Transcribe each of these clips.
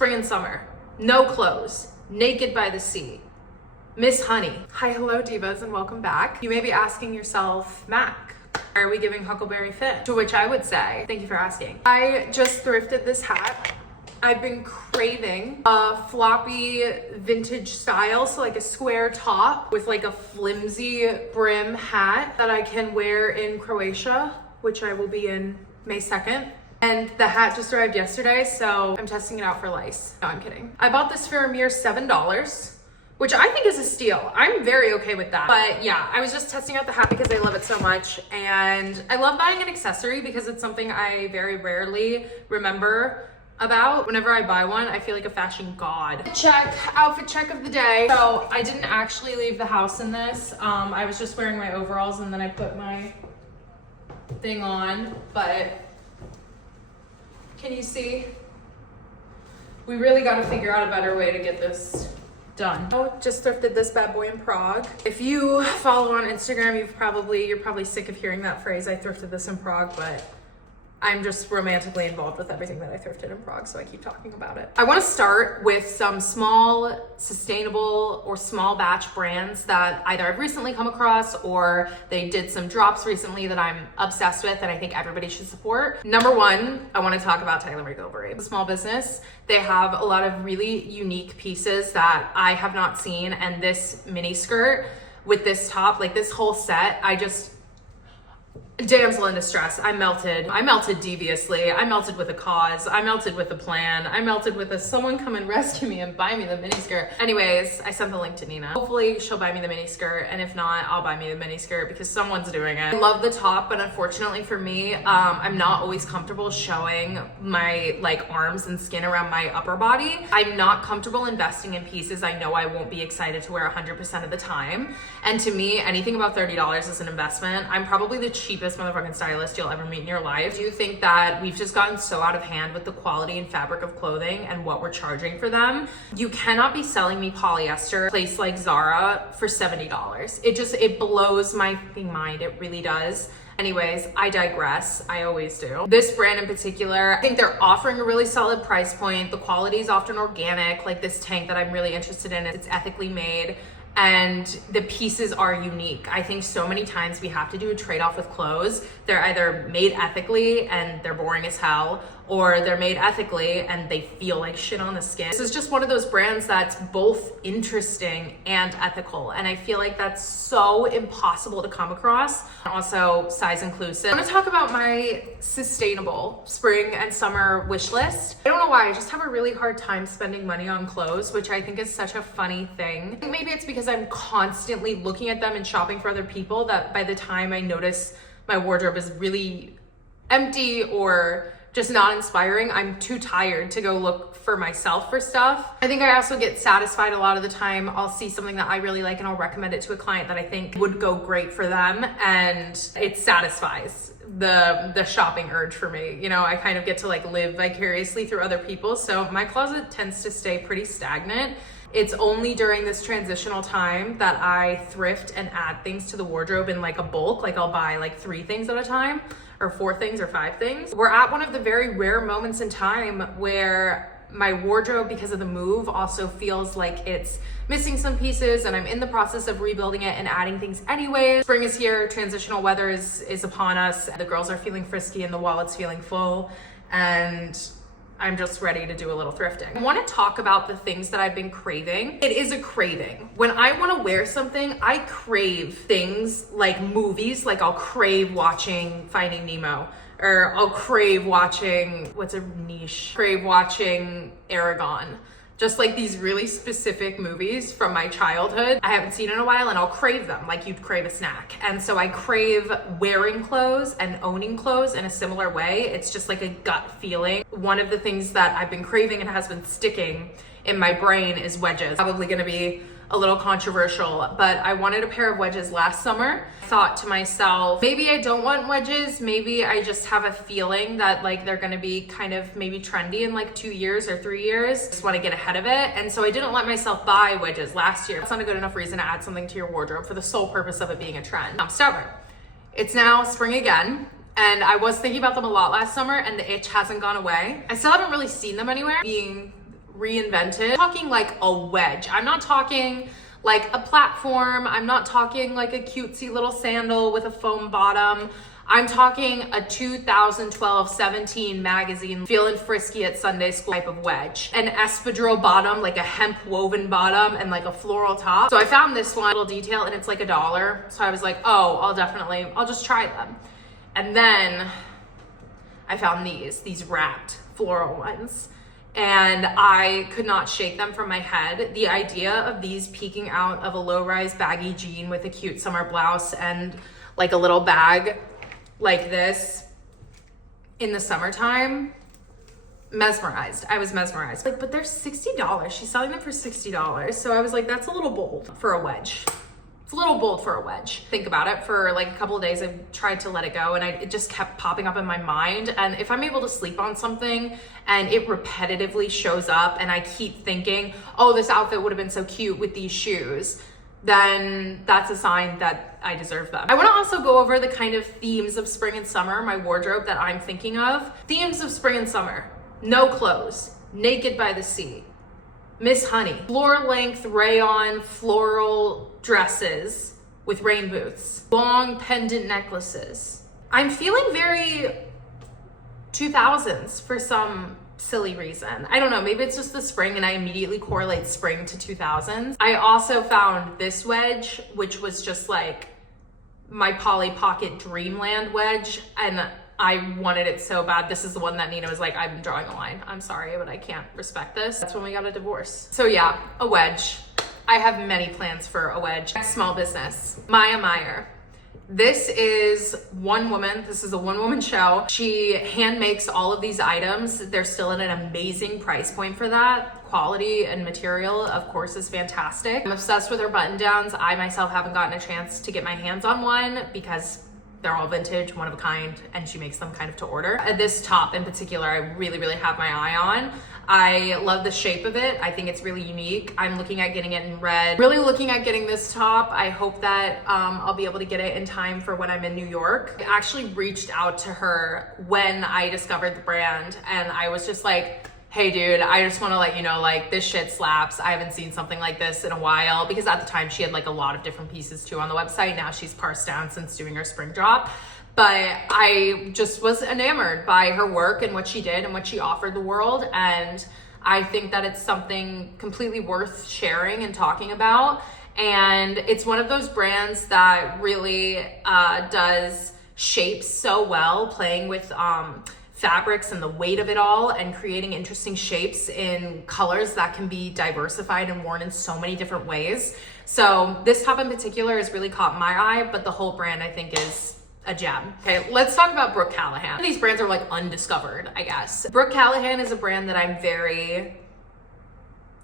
spring and summer. No clothes, naked by the sea. Miss Honey. Hi, hello divas, and welcome back. You may be asking yourself, Mac, are we giving Huckleberry Finn? To which I would say, thank you for asking. I just thrifted this hat. I've been craving a floppy vintage style, so like a square top with like a flimsy brim hat that I can wear in Croatia, which I will be in May 2nd. And the hat just arrived yesterday, so I'm testing it out for lice. No, I'm kidding. I bought this for a mere $7, which I think is a steal. I'm very okay with that. But yeah, I was just testing out the hat because I love it so much. And I love buying an accessory because it's something I very rarely remember about. Whenever I buy one, I feel like a fashion god. Outfit check of the day. So I didn't actually leave the house in this. I was just wearing my overalls and then I put my thing on, but can you see? We really got to figure out a better way to get this done. Oh, just thrifted this bad boy in Prague. If you follow on Instagram, you're probably sick of hearing that phrase, I thrifted this in Prague, but I'm just romantically involved with everything that I thrifted in Prague, so I keep talking about it. I want to start with some small, sustainable, or small batch brands that either I've recently come across or they did some drops recently that I'm obsessed with and I think everybody should support. Number one, I want to talk about Tyler McGilbury. It's a small business. They have a lot of really unique pieces that I have not seen, and this mini skirt with this top, like this whole set, damsel in distress. I melted deviously. I melted with a cause. I melted with a plan. I melted with someone come and rescue me and buy me the miniskirt. Anyways, I sent the link to Nina. Hopefully she'll buy me the miniskirt, and if not, I'll buy me the miniskirt because someone's doing it. I love the top, but unfortunately for me, I'm not always comfortable showing my arms and skin around my upper body. I'm not comfortable investing in pieces I know I won't be excited to wear 100% of the time. And to me, anything about $30 is an investment. I'm probably the cheapest motherfucking stylist you'll ever meet in your life. Do you think that we've just gotten so out of hand with the quality and fabric of clothing and what we're charging for them? You cannot be selling me polyester a place like Zara for $70. It blows my fucking mind. It really does. Anyways, I digress. I always do. This brand in particular, I think they're offering a really solid price point. The quality is often organic, like this tank that I'm really interested in. It's ethically made. And the pieces are unique. I think so many times we have to do a trade-off with clothes. They're either made ethically and they're boring as hell, or they're made ethically and they feel like shit on the skin. This is just one of those brands that's both interesting and ethical, and I feel like that's so impossible to come across. Also size inclusive. I want to talk about my sustainable spring and summer wish list. I don't know why, I just have a really hard time spending money on clothes, which I think is such a funny thing. Maybe it's because I'm constantly looking at them and shopping for other people that by the time I notice my wardrobe is really empty or just not inspiring, I'm too tired to go look for myself for stuff. I think I also get satisfied a lot of the time. I'll see something that I really like and I'll recommend it to a client that I think would go great for them, and it satisfies the shopping urge for me. You know, I kind of get to live vicariously through other people, so my closet tends to stay pretty stagnant. It's only during this transitional time that I thrift and add things to the wardrobe in a bulk. I'll buy 3 things at a time, or 4 things or 5 things. We're at one of the very rare moments in time where my wardrobe, because of the move, also feels like it's missing some pieces, and I'm in the process of rebuilding it and adding things anyways. Spring is here, transitional weather is upon us. The girls are feeling frisky and the wallet's feeling full, and I'm just ready to do a little thrifting. I want to talk about the things that I've been craving. It is a craving. When I want to wear something, I crave things like movies. I'll crave watching Finding Nemo, or I'll crave watching, crave watching Aragon. Just these really specific movies from my childhood I haven't seen in a while, and I'll crave them like you'd crave a snack. And so I crave wearing clothes and owning clothes in a similar way. It's just like a gut feeling. One of the things that I've been craving and has been sticking in my brain is Wedges. Probably gonna be a little controversial, but I wanted a pair of Wedges last summer. I thought to myself, maybe I don't want Wedges. Maybe I just have a feeling that they're gonna be kind of maybe trendy in 2 years or 3 years. Just wanna get ahead of it. And so I didn't let myself buy Wedges last year. It's not a good enough reason to add something to your wardrobe for the sole purpose of it being a trend. I'm stubborn. It's now spring again, and I was thinking about them a lot last summer, and the itch hasn't gone away. I still haven't really seen them anywhere. Being reinvented. I'm talking like a wedge. I'm not talking like a platform. I'm not talking like a cutesy little sandal with a foam bottom. I'm talking a 2012-17 magazine, feeling frisky at Sunday school type of wedge. An espadrille bottom, like a hemp woven bottom, and like a floral top. So I found this one little detail and it's like $1. So I was like, oh, I'll just try them. And then I found these wrapped floral ones. And I could not shake them from my head. The idea of these peeking out of a low-rise baggy jean with a cute summer blouse and like a little bag like this in the summertime, mesmerized. I was mesmerized. Like, but they're $60. She's selling them for $60. So I was like, that's a little bold for a wedge. It's a little bold for a wedge. Think about it. For like a couple of days, I tried to let it go and it just kept popping up in my mind. And if I'm able to sleep on something and it repetitively shows up and I keep thinking, oh, this outfit would have been so cute with these shoes, then that's a sign that I deserve them. I want to also go over the kind of themes of spring and summer, my wardrobe that I'm thinking of. Themes of spring and summer: no clothes, naked by the sea, Miss Honey, floor length rayon floral dresses with rain boots, long pendant necklaces. I'm feeling very 2000s for some silly reason. I don't know, maybe it's just the spring and I immediately correlate spring to 2000s. I also found this wedge, which was just like my Polly Pocket Dreamland wedge, and I wanted it so bad. This is the one that Nina was like, I'm drawing a line. I'm sorry, but I can't respect this. That's when we got a divorce. So yeah, a wedge. I have many plans for a wedge. Small business, Meyer. This is one woman. This is a one-woman show. She hand makes all of these items. They're still at an amazing price point for that. Quality and material, of course, is fantastic. I'm obsessed with her button downs. I myself haven't gotten a chance to get my hands on one because they're all vintage, one of a kind, and she makes them kind of to order. This top in particular, I really, really have my eye on. I love the shape of it. I think it's really unique. I'm looking at getting it in red. Really looking at getting this top. I hope that I'll be able to get it in time for when I'm in New York. I actually reached out to her when I discovered the brand, and I was just like, hey dude, I just want to let you know, like, this shit slaps. I haven't seen something like this in a while, because at the time she had like a lot of different pieces too on the website. Now she's parsed down since doing her spring drop. But I just was enamored by her work and what she did and what she offered the world. And I think that it's something completely worth sharing and talking about. And it's one of those brands that really does shapes so well, playing with fabrics and the weight of it all, and creating interesting shapes in colors that can be diversified and worn in so many different ways. So this top in particular has really caught my eye, but the whole brand I think is a gem. Okay, let's talk about Broo Callahan. These brands are like undiscovered, I guess. Broo Callahan is a brand that I'm very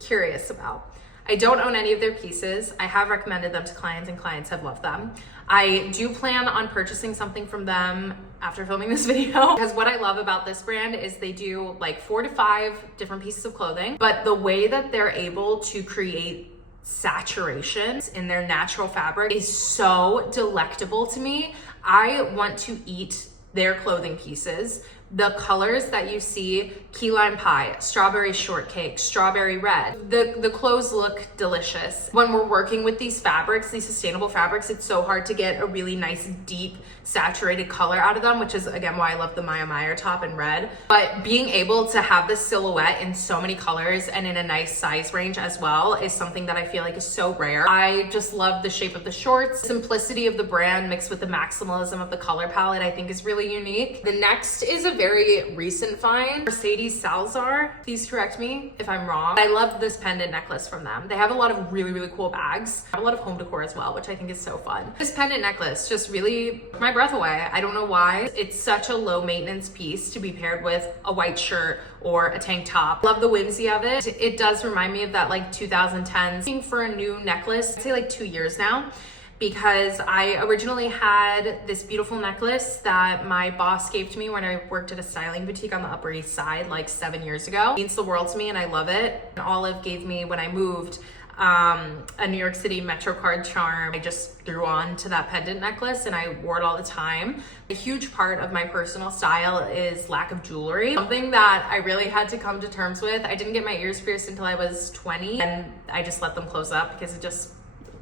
curious about. I don't own any of their pieces. I have recommended them to clients and clients have loved them. I do plan on purchasing something from them after filming this video, because what I love about this brand is they do like 4 to 5 different pieces of clothing, but the way that they're able to create saturations in their natural fabric is so delectable to me. I want to eat their clothing pieces. The colors that you see, key lime pie, strawberry shortcake, strawberry red, the clothes look delicious. When we're working with these fabrics, these sustainable fabrics, it's so hard to get a really nice, deep, saturated color out of them, which is again why I love the Meyer top in red. But being able to have this silhouette in so many colors and in a nice size range as well is something that I feel like is so rare. I just love the shape of the shorts. Simplicity of the brand mixed with the maximalism of the color palette I think is really unique. The next is a very recent find, Mercedes Salazar. Please correct me if I'm wrong. I love this pendant necklace from them. They have a lot of really, really cool bags. They have a lot of home decor as well, which I think is so fun. This pendant necklace just really took my breath away. I don't know why. It's such a low maintenance piece to be paired with a white shirt or a tank top. Love the whimsy of it. It does remind me of that like 2010s. Looking for a new necklace, I'd say like 2 years now, because I originally had this beautiful necklace that my boss gave to me when I worked at a styling boutique on the Upper East Side like 7 years ago. It means the world to me and I love it. And Olive gave me when I moved a New York City MetroCard charm I just threw on to that pendant necklace, and I wore it all the time. A huge part of my personal style is lack of jewelry, something that I really had to come to terms with. I didn't get my ears pierced until I was 20, and I just let them close up because it just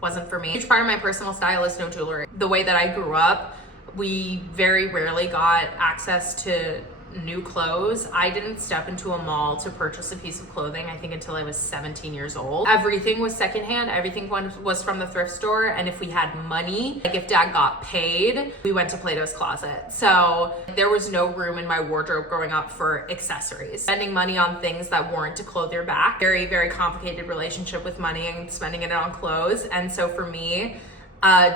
wasn't for me. A huge part of my personal style is no jewelry. The way that I grew up, we very rarely got access to new clothes. I didn't step into a mall to purchase a piece of clothing, I think, until I was 17 years old. Everything was secondhand. Everything was from the thrift store. And if we had money, like if dad got paid, we went to Plato's Closet. So there was no room in my wardrobe growing up for accessories. Spending money on things that weren't to clothe your back. Very, very complicated relationship with money and spending it on clothes. And so for me,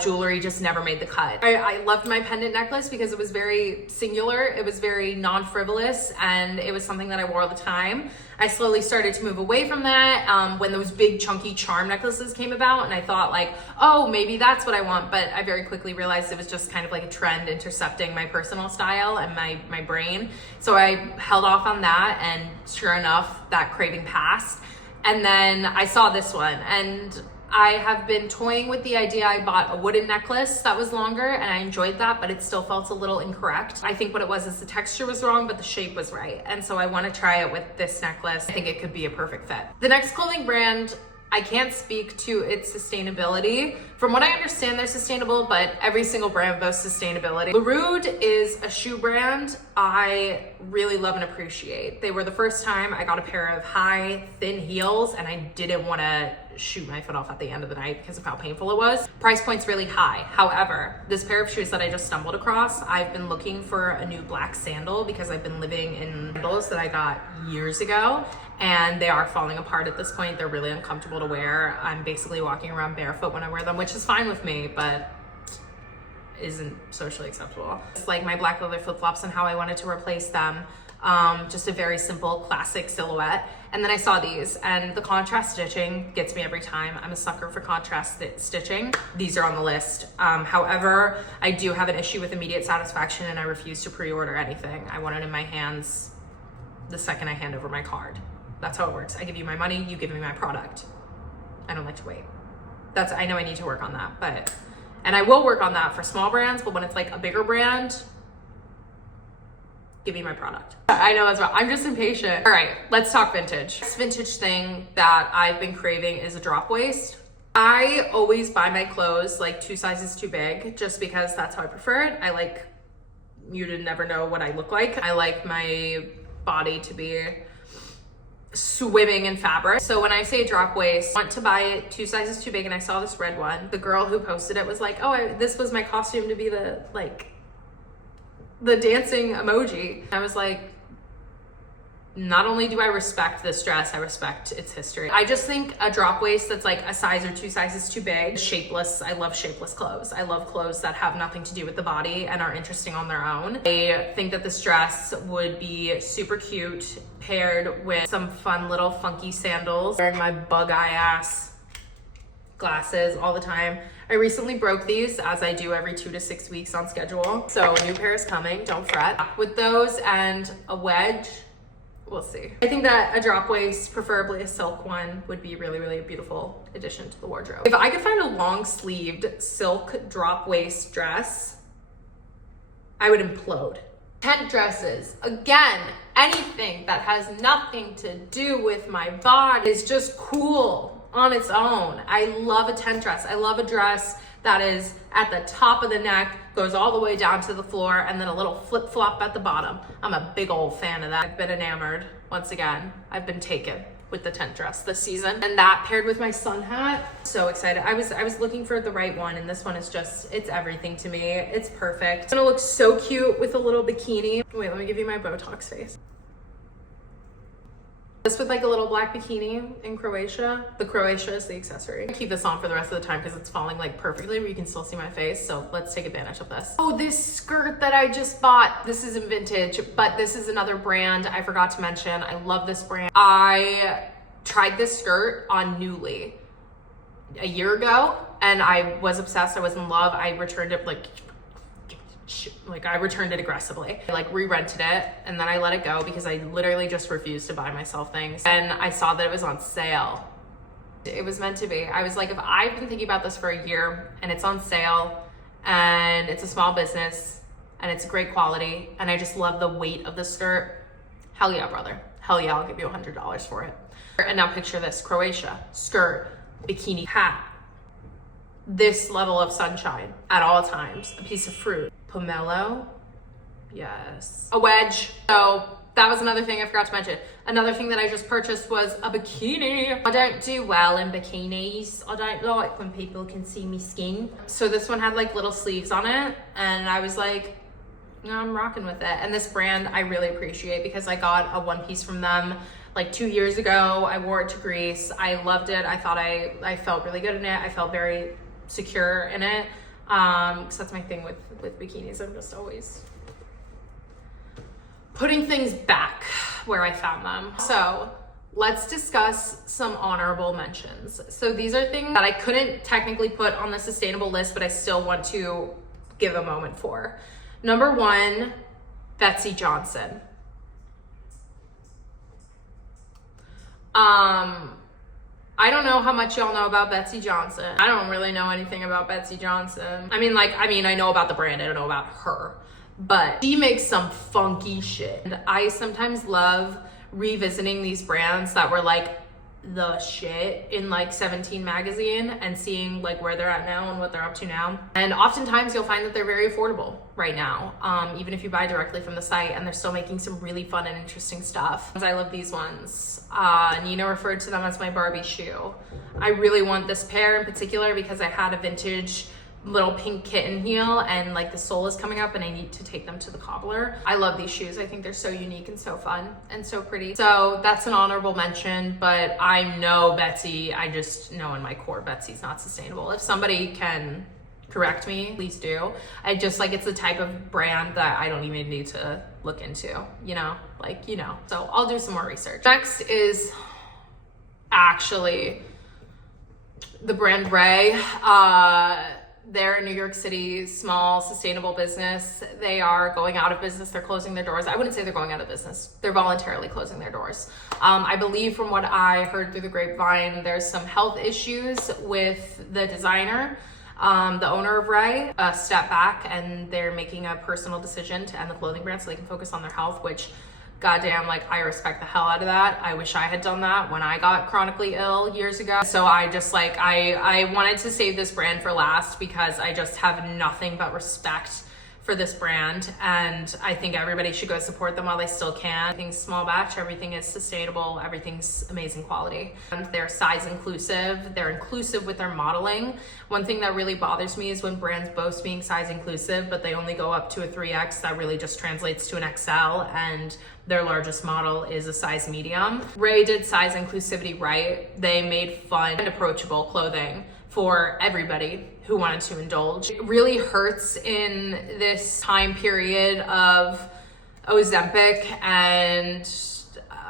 jewelry just never made the cut. I loved my pendant necklace because it was very singular, it was very non-frivolous, and it was something that I wore all the time. I slowly started to move away from that when those big chunky charm necklaces came about, and I thought like, oh, maybe that's what I want, but I very quickly realized it was just kind of like a trend intercepting my personal style and my brain. So I held off on that, and sure enough, that craving passed. And then I saw this one, and I have been toying with the idea. I bought a wooden necklace that was longer, and I enjoyed that, but it still felt a little incorrect. I think what it was is the texture was wrong, but the shape was right. And so I want to try it with this necklace. I think it could be a perfect fit. The next clothing brand, I can't speak to its sustainability. From what I understand, they're sustainable, but every single brand boasts sustainability. Lude is a shoe brand I really love and appreciate. They were the first time I got a pair of high, thin heels, and I didn't want to shoot my foot off at the end of the night because of how painful it was. Price point's really high. However, this pair of shoes that I just stumbled across, I've been looking for a new black sandal because I've been living in sandals that I got years ago, and they are falling apart at this point. They're really uncomfortable to wear. I'm basically walking around barefoot when I wear them, which is fine with me, but isn't socially acceptable. It's like my black leather flip-flops and how I wanted to replace them. Just a very simple classic silhouette. And then I saw these, and the contrast stitching gets me every time. I'm a sucker for contrast stitching. These are on the list. However, I do have an issue with immediate satisfaction, and I refuse to pre-order anything. I want it in my hands the second I hand over my card. That's how it works. I give you my money, you give me my product. I don't like to wait. I know I need to work on that, and I will work on that for small brands, but when it's like a bigger brand, give me my product. I know that's right. I'm just impatient. All right, let's talk vintage. This vintage thing that I've been craving is a drop waist. I always buy my clothes like 2 sizes too big just because that's how I prefer it. I like you to never know what I look like. I like my body to be swimming in fabric. So when I say drop waist, I want to buy it 2 sizes too big, and I saw this red one. The girl who posted it was like, oh, this was my costume to be the dancing emoji. I was like, not only do I respect this dress, I respect its history. I just think a drop waist that's like a size or 2 sizes too big, shapeless. I love shapeless clothes. I love clothes that have nothing to do with the body and are interesting on their own. I think that this dress would be super cute paired with some fun little funky sandals. Wearing my bug eye ass glasses all the time. I recently broke these, as I do every 2 to 6 weeks on schedule. So a new pair is coming, don't fret. With those and a wedge, we'll see. I think that a drop waist, preferably a silk one, would be really, really a beautiful addition to the wardrobe. If I could find a long sleeved silk drop waist dress, I would implode. Tent dresses, again, anything that has nothing to do with my body is just cool on its own. I love a tent dress. I love a dress that is at the top of the neck, goes all the way down to the floor, and then a little flip-flop at the bottom. I'm a big old fan of that. I've been enamored. Once again, I've been taken with the tent dress this season. And that paired with my sun hat, so excited. I was looking for the right one, and this one is just, it's everything to me. It's perfect. It's gonna look so cute with a little bikini. Wait, let me give you my Botox face. This with like a little black bikini in Croatia. The Croatia is the accessory. I keep this on for the rest of the time because it's falling like perfectly, but you can still see my face. So let's take advantage of this. Oh, this skirt that I just bought. This isn't vintage, but this is another brand I forgot to mention. I love this brand. I tried this skirt on Newly a year ago, and I was obsessed. I was in love. I returned it I returned it aggressively. I re-rented it, and then I let it go because I literally just refused to buy myself things. And I saw that it was on sale. It was meant to be. I was like, if I've been thinking about this for a year and it's on sale and it's a small business and it's great quality and I just love the weight of the skirt, hell yeah, brother. Hell yeah, I'll give you $100 for it. And now picture this: Croatia, skirt, bikini, hat, this level of sunshine at all times, a piece of fruit, pomelo, yes, a wedge. So that was another thing I forgot to mention. Another thing that I just purchased was a bikini. I don't do well in bikinis. I don't like when people can see me skin. So this one had like little sleeves on it, and I was like, you know, I'm rocking with it. And this brand I really appreciate because I got a one piece from them like 2 years ago. I wore it to Greece. I loved it. I thought I felt really good in it. I felt very secure in it. Because that's my thing with bikinis. I'm just always putting things back where I found them. So let's discuss some honorable mentions. So these are things that I couldn't technically put on the sustainable list, but I still want to give a moment for. Number 1, Betsy Johnson. I don't know how much y'all know about Betsy Johnson. I don't really know anything about Betsy Johnson. I mean, I know about the brand. I don't know about her. But she makes some funky shit. And I sometimes love revisiting these brands that were like the shit in like 17 magazine and seeing like where they're at now and what they're up to now. And oftentimes you'll find that they're very affordable right now, even if you buy directly from the site, and they're still making some really fun and interesting stuff. I love these ones. Nina referred to them as my Barbie shoe. I really want this pair in particular because I had a vintage little pink kitten heel and like the sole is coming up and I need to take them to the cobbler. I love these shoes. I think they're so unique and so fun and so pretty. So that's an honorable mention, but I know Betsy, I just know in my core Betsy's not sustainable. If somebody can correct me, please do. I just like, it's the type of brand that I don't even need to look into, you know, like, you know. So I'll do some more research. Next is actually the brand Ray. They're a New York City small sustainable business. They are going out of business. They're closing their doors. I wouldn't say they're going out of business. They're voluntarily closing their doors. I believe from what I heard through the grapevine, there's some health issues with the designer, the owner of Ray, step back, and they're making a personal decision to end the clothing brand so they can focus on their health, which goddamn, like, I respect the hell out of that. I wish I had done that when I got chronically ill years ago. So I just like, I wanted to save this brand for last because I just have nothing but respect for this brand, and I think everybody should go support them while they still can. Everything's small batch, everything is sustainable, everything's amazing quality. And they're size inclusive, they're inclusive with their modeling. One thing that really bothers me is when brands boast being size inclusive, but they only go up to a 3X, that really just translates to an XL, and their largest model is a size medium. Ray did size inclusivity right. They made fun and approachable clothing for everybody who wanted to indulge. It really hurts in this time period of Ozempic and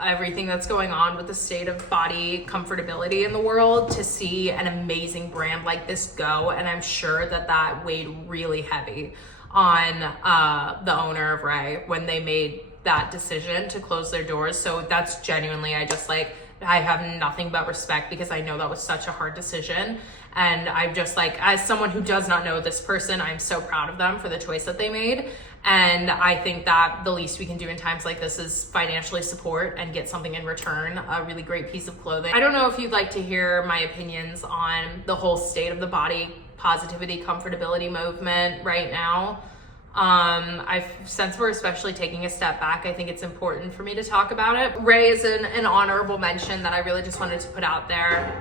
everything that's going on with the state of body comfortability in the world to see an amazing brand like this go. And I'm sure that that weighed really heavy on the owner of Ray when they made that decision to close their doors. So that's genuinely, I have nothing but respect because I know that was such a hard decision. And I'm just like, as someone who does not know this person, I'm so proud of them for the choice that they made. And I think that the least we can do in times like this is financially support and get something in return, a really great piece of clothing. I don't know if you'd like to hear my opinions on the whole state of the body positivity, comfortability movement right now. Since we're especially taking a step back, I think it's important for me to talk about it. Ray is an honorable mention that I really just wanted to put out there.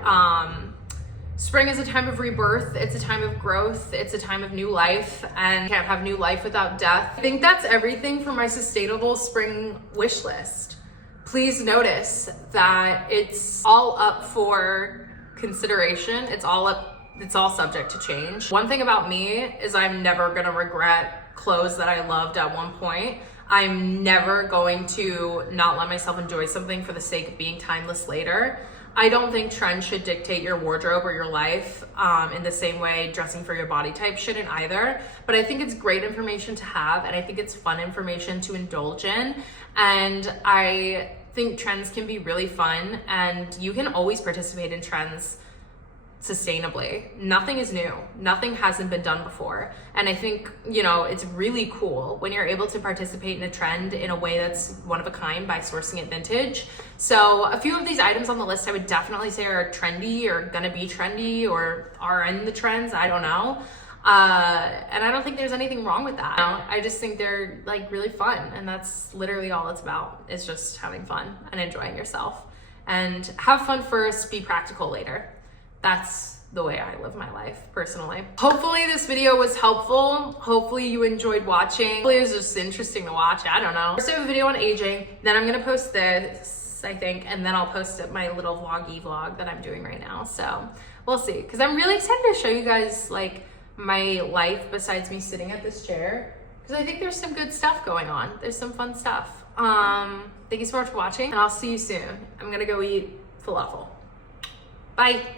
Spring is a time of rebirth. It's a time of growth. It's a time of new life, and you can't have new life without death. I think that's everything for my sustainable spring wish list. Please notice that it's all up for consideration. It's all subject to change. One thing about me is I'm never gonna regret clothes that I loved at one point. I'm never going to not let myself enjoy something for the sake of being timeless later. I don't think trends should dictate your wardrobe or your life in the same way dressing for your body type shouldn't either. But I think it's great information to have, and I think it's fun information to indulge in. And I think trends can be really fun, and you can always participate in trends sustainably. Nothing is new. Nothing hasn't been done before. And I think, you know, it's really cool when you're able to participate in a trend in a way that's one of a kind by sourcing it vintage. So a few of these items on the list I would definitely say are trendy or gonna be trendy or are in the trends. I don't know. And I don't think there's anything wrong with that. I just think they're like really fun, and that's literally all it's about. It's just having fun and enjoying yourself. And have fun first, be practical later. That's the way I live my life personally. Hopefully this video was helpful. Hopefully you enjoyed watching. Hopefully it was just interesting to watch. I don't know. First I have a video on aging, then I'm gonna post this, I think, and then I'll post my little vlog that I'm doing right now. So we'll see, because I'm really excited to show you guys like my life besides me sitting at this chair, because I think there's some good stuff going on. There's some fun stuff. Thank you so much for watching, and I'll see you soon. I'm gonna go eat falafel. Bye.